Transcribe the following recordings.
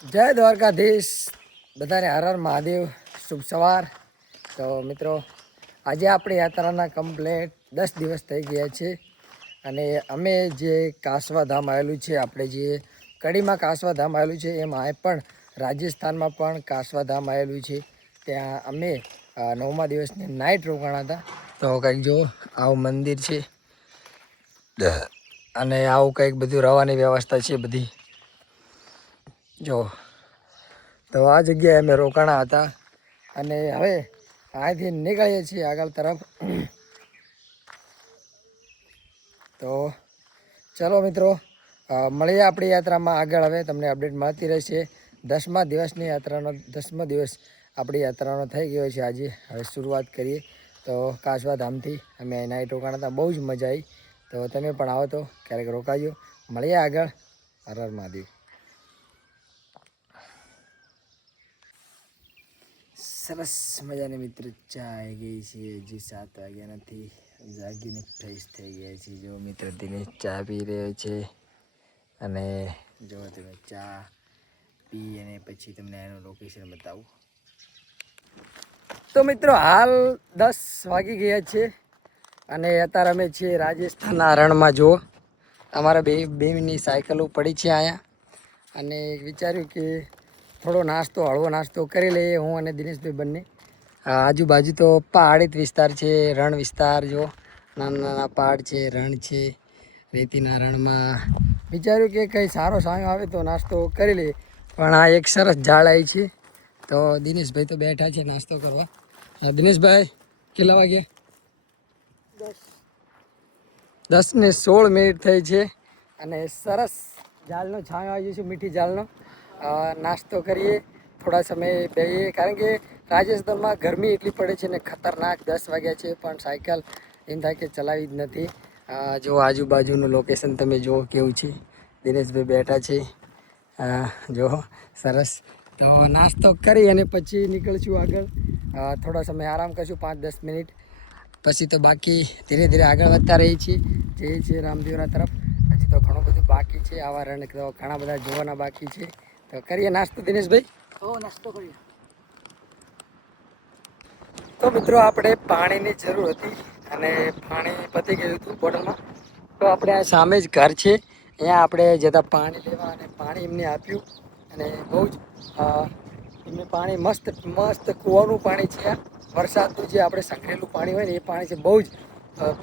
જય દ્વારકાધીશ બધાને હર હર મહાદેવ શુભ સવાર. તો મિત્રો આજે આપણી યાત્રાના કમ્પ્લેટ 10 દિવસ થઈ ગયા છે અને અમે જે કાસવા ધામ આવેલું છે, આપણે જે કડીમાં કાસવા ધામ આવેલું છે એમ આ પણ રાજસ્થાનમાં પણ કાસવા ધામ આવેલું છે. ત્યાં અમે 9મા દિવસની નાઇટ રોકાણા હતા. તો કંઈક જો આવું મંદિર છે અને આવું કંઈક બધું રહેવાની વ્યવસ્થા છે બધી જો. તો આ જગ્યાએ અમે રોકાણા હતા અને હવે અહીંથી નીકળીએ છીએ આગળ તરફ. તો ચલો મિત્રો, મળીએ આપણી યાત્રામાં આગળ. હવે તમને અપડેટ મળતી રહેશે. 10મા દિવસની યાત્રાનો 10મો દિવસ આપણી યાત્રાનો થઈ ગયો છે આજે. હવે શરૂઆત કરીએ. તો કાસવા ધામથી અમે નાઇટ રોકાણા હતા, બહુ જ મજા આવી. તો તમે પણ આવો તો ક્યારેક રોકાજો. મળીએ આગળ. હર હર મહાદેવ. સરસ મજાની મિત્ર ચા આવી ગઈ છે. હજી 7 વાગ્યા નથી, જાગીને ફ્રેશ થઈ ગયા છે. જો મિત્ર દિનેશ ચા પી રહ્યો છે અને જો તમે ચા પી અને પછી તમને એનું લોકેશન બતાવું. તો મિત્રો હાલ 10 વાગી ગયા છે અને અત્યારે અમે છીએ રાજસ્થાનના રણમાં. જુઓ અમારા બેની સાયકલો પડી છે અહીંયા અને વિચાર્યું કે થોડો નાસ્તો, હળવો નાસ્તો કરી લઈએ હું અને દિનેશભાઈ બંને. આજુબાજુ તો પહાડી વિસ્તાર છે, રણ વિસ્તાર. જો નાના નાના પહાડ છે, રણ છે. રેતીના રણમાં વિચાર્યું કે કંઈ સારો સામે આવે તો નાસ્તો કરી લઈએ. પણ આ એક સરસ ઝાડ આવી છે તો દિનેશભાઈ તો બેઠા છે નાસ્તો કરવા. દિનેશભાઈ કેટલા વાગ્યા? 10:16 થઈ છે અને સરસ ઝાડનો છાંયો આવી છે, મીઠી ઝાડનો. નાસ્તો કરીએ, થોડા સમય બેહીએ, કારણ કે રાજસ્થાનમાં ગરમી એટલી પડે છે ને ખતરનાક. 10 વાગ્યા છે પણ સાયકલ એમ થાય કે ચલાવી જ નથી. જો આજુબાજુનું લોકેશન તમે જુઓ કેવું છે. દિનેશભાઈ બેઠા છે, જો સરસ. તો નાસ્તો કરી અને પછી નીકળશું આગળ. થોડા સમય આરામ કરશું, 5-10 મિનિટ. પછી તો બાકી ધીરે ધીરે આગળ વધતા રહી છીએ, જઈએ છીએ રામદેવરા તરફ. હજી તો ઘણું બધું બાકી છે, આવા રણ તો ઘણા બધા જોવાના બાકી છે. તો કરીએ નાસ્તો દિનેશભાઈ. નાસ્તો કરીએ. તો મિત્રો આપણે પાણીની જરૂર હતી અને પાણી પતી ગયું હતું બોટલમાં. તો આપણે આ સામે જ ઘર છે, અહીંયા આપણે જતા પાણી લેવા અને પાણી એમને આપ્યું અને બહુ જ એમને પાણી મસ્ત મસ્ત કૂવાનું પાણી છે. વરસાદનું જે આપણે સંકળેલું પાણી હોય ને એ પાણી છે. બહુ જ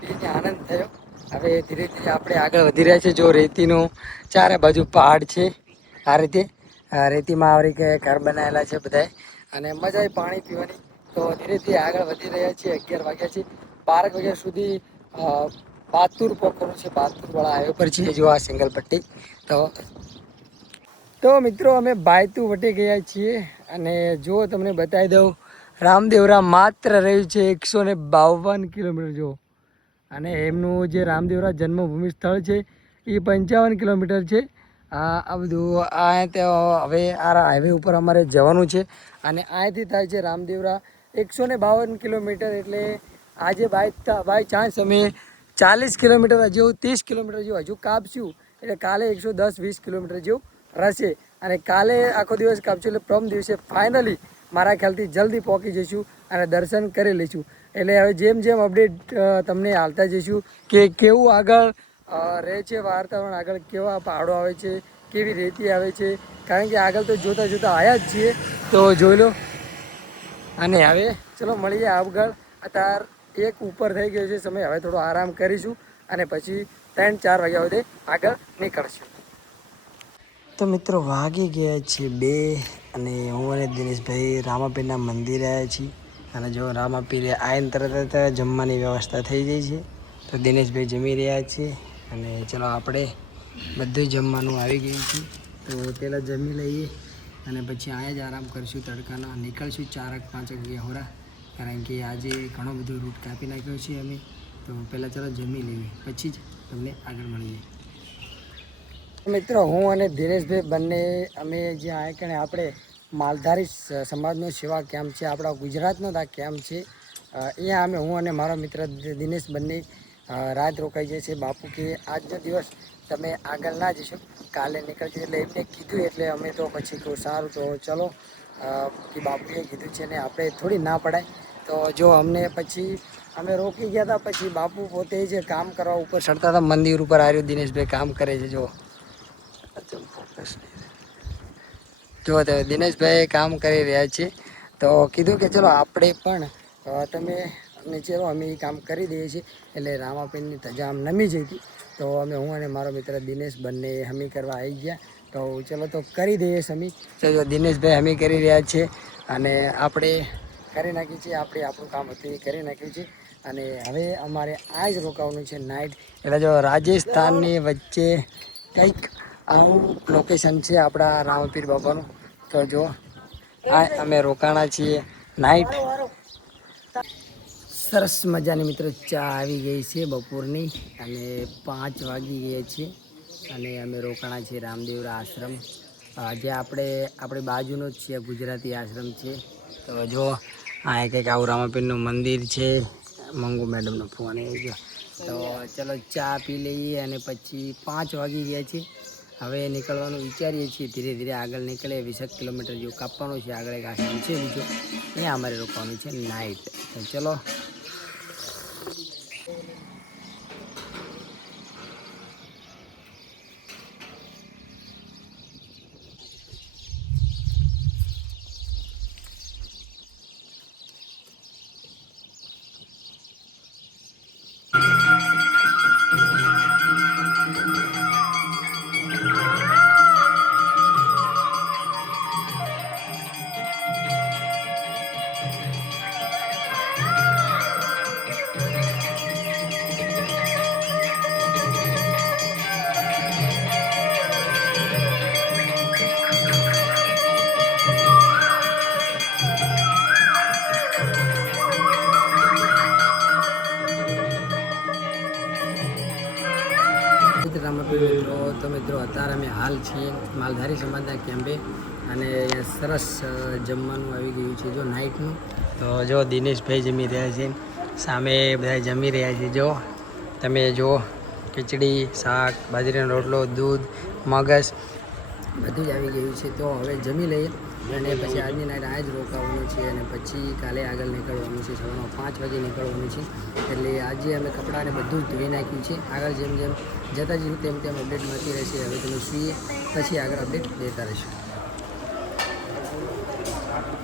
પીને આનંદ થયો. હવે ધીરે ધીરે આપણે આગળ વધી રહ્યા છીએ. જો રેતીનું ચારે બાજુ પહાડ છે, આ રીતે રેતીમાં આવી રીતે ઘર બનાવેલા છે બધાએ અને મજા આવી પાણી પીવાની. તો ધીરે ધીરે આગળ વધી રહ્યા છીએ. 11 વાગ્યા છે, 12 વાગ્યા સુધી બાતુર પકડવું છે. બાતુરવાળા હાઈવે પર છે, જો આ સિંગલ પટ્ટી. તો મિત્રો અમે બાયતુ વટી ગયા છીએ અને જો તમને બતાવી દઉં, રામદેવરા માત્ર રહ્યું છે 152 કિલોમીટર. જો અને એમનું જે રામદેવરા જન્મભૂમિ સ્થળ છે એ 55 કિલોમીટર છે. આ બધું હવે આ હાઈવે ઉપર અમારે જવાનું છે અને અહીંયાથી થાય છે રામદેવરા 152 કિલોમીટર. એટલે આજે બાય ચાન્સ અમે 40 કિલોમીટર જેવું, 30 કિલોમીટર જેવું હજુ કાપશું. એટલે કાલે 110-120 કિલોમીટર જેવું રહેશે અને કાલે આખો દિવસ કાપશું. એટલે પ્રથમ દિવસે ફાઇનલી મારા ખ્યાલથી જલ્દી પહોંચી જઈશું અને દર્શન કરી લઈશું. એટલે હવે જેમ જેમ અપડેટ તમને હાલતા જઈશું કે કેવું આગળ રહે છે વાતાવરણ, આગળ કેવા પહાડો આવે છે, કેવી રેતી આવે છે. કારણ કે આગળ તો જોતાં જોતાં આવ્યા જ છીએ, તો જોઈ લો. અને હવે ચલો મળીએ આગળ. અત્યારે 1 ઉપર થઈ ગયો છે સમય. હવે થોડો આરામ કરીશું અને પછી 3-4 વાગ્યા સુધી આગળ નીકળશું. તો મિત્રો વાગી ગયા છે 2 અને હું અને દિનેશભાઈ રામાપીરના મંદિરે આવ્યા છીએ. અને જો રામાપીરે આવીને તરત જમવાની વ્યવસ્થા થઈ ગઈ છે. તો દિનેશભાઈ જમી રહ્યા છે અને ચલો આપણે બધું જમવાનું આવી ગયું છે. તો પહેલાં જમી લઈએ અને પછી અહીંયા જ આરામ કરીશું. તડકાના નીકળશું 4-5 વાગ્યા હોરા, કારણ કે આજે ઘણો બધો રૂટ કાપી નાખ્યો છે અમે. તો પહેલાં ચલો જમી લઈએ, પછી જ તમને આગળ મળીએ. મિત્રો હું અને દિનેશભાઈ બંને અમે જે આકણે આપણે માલધારી સમાજનો સેવા કેમ્પ છે, આપણા ગુજરાતનો આ કેમ્પ છે. અહીંયા હું અને મારો મિત્ર દિનેશ બંને રાત રોકાઈ જાય છે. બાપુ કે આજનો દિવસ તમે આગળ ના જશો, કાલે નીકળજો. એટલે એમને કીધું એટલે અમે તો પછી કહું સારું તો ચલો કે બાપુએ કીધું છે ને આપણે થોડી ના પડાય. તો જો અમને પછી અમે રોકી ગયા હતા, પછી બાપુ પોતે જે કામ કરવા ઉપર ચડતા હતા મંદિર ઉપર. આર્યું દિનેશભાઈ કામ કરે છે જો જો દિનેશભાઈ કામ કરી રહ્યા છે. તો કીધું કે ચલો આપણે પણ તમે ચલો અમે એ કામ કરી દઈએ છીએ. એટલે રામાપીરની ધજા આમ નમી જઈ હતી, તો અમે હું અને મારો મિત્ર દિનેશ બંને હમી કરવા આવી ગયા. તો ચલો તો કરી દઈએ સમી. જો દિનેશભાઈ હમી કરી રહ્યા છે અને આપણે કરી નાખી છે. આપણું કામ હતું એ કરી નાખ્યું છે. અને હવે અમારે આ જ રોકાવાનું છે નાઇટ. એટલે જો રાજસ્થાનની વચ્ચે કંઈક આવું લોકેશન છે આપણા રામપીર બાપાનું. તો જો આ અમે રોકાણા છીએ નાઇટ. સરસ મજાની મિત્રો ચા આવી ગઈ છે બપોરની અને 5 વાગી ગયા છે. અને અમે રોકાણા છીએ રામદેવરા આશ્રમ, જે આપણી બાજુનો જ છે, ગુજરાતી આશ્રમ છે. તો જો આ કંઈક આવું રામાપીરનું મંદિર છે. મંગુ મેડમનો ફોન આવી ગયો. તો ચલો ચા પી લઈએ અને પછી 5 વાગી ગયા છે. હવે નીકળવાનું વિચારીએ છીએ, ધીરે ધીરે આગળ નીકળે. 20 કિલોમીટર જેવું કાપવાનું છે. આગળ એક આશ્રમ છે બીજો, અહીંયા અમારે રોકવાનું છે નાઇટ. તો ચલો મિત્રો અત્યારે અમે હાલ છીએ માલધારી સમાજના કેમ્પે અને અહીંયા સરસ જમવાનું આવી ગયું છે જો નાઇટનું. તો જો દિનેશભાઈ જમી રહ્યા છે, સામે બધા જમી રહ્યા છે. જો તમે જો ખીચડી, શાક, બાજરીનો રોટલો, દૂધ, મગસ બધું જ આવી ગયું છે. તો હવે જમી લઈએ અને પછી આજની નાઇટ આ જ રોકાવાનું છે અને પછી કાલે આગળ નીકળવાનું છે. સવારમાં 5 વાગે નીકળવાનું છે. એટલે આજે અમે કપડાને બધું જ ધોઈ નાખ્યું છે. આગળ જેમ જેમ જતા જઈએ તેમ તેમ અપડેટ મળતી રહેશે. હવે તમે સુઈએ પછી આગળ અપડેટ દેતા રહીશું.